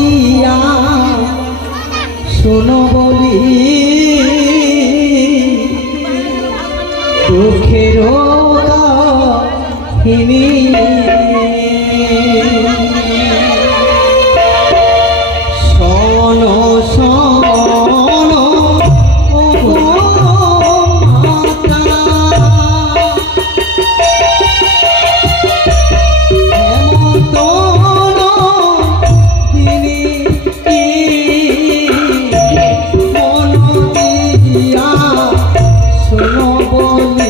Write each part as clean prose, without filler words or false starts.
দিয়া শোনো বলি দুঃখের কাহিনী শোনো শোনো ও মাতা হেমন্ত দিনী মন দিয়া শোনো বলি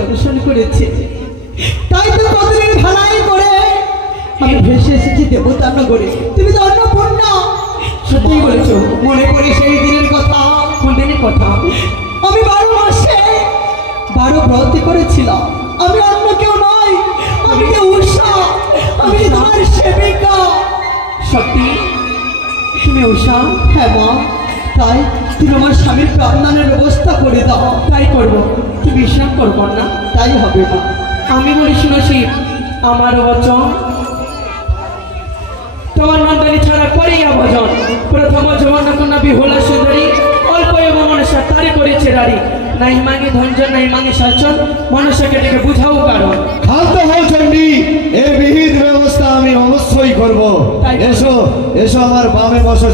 দর্শন করেছে তাই তো কতদিন ভালাই করে আমি ভেসে এসেছি দেবতার নগরে। তুমি তো অন্নপূর্ণা, সত্যি বলেছো। মনে করি সেই দিনের কথা। কোন দিনের কথা? আমি 12 মাসে 12 ব্রত করেছিলাম। আমি অন্য কেউ নয়, আমি যে উষা, আমি তোমার সেবিকা। সত্যি তুমি উষা? হ্যাঁ মা। তাই তুমি আমার স্বামীর প্রাণদানের ব্যবস্থা করে দাও। তাই করবো। তুমি বিশ্বাস করবো না? তাই হবে না। আমি বলি শুনো শিব, আমার বচন তোমার নন্দানী ছাড়া করিয়া ভজন। প্রথম জমানা কন্যা বিহুলা সুন্দরী, অল্প এবং মনসা তারি করেছে রারি। নাই মাগে ধনজন, নাই মাগে সাচন, মনসাকে ডেকে বুঝাও কারণ। খাদ্য হও চণ্ডী, এই বিহিত ব্যবস্থা আমি অবশ্যই করবো। এসো এসো আমার বামে বসো।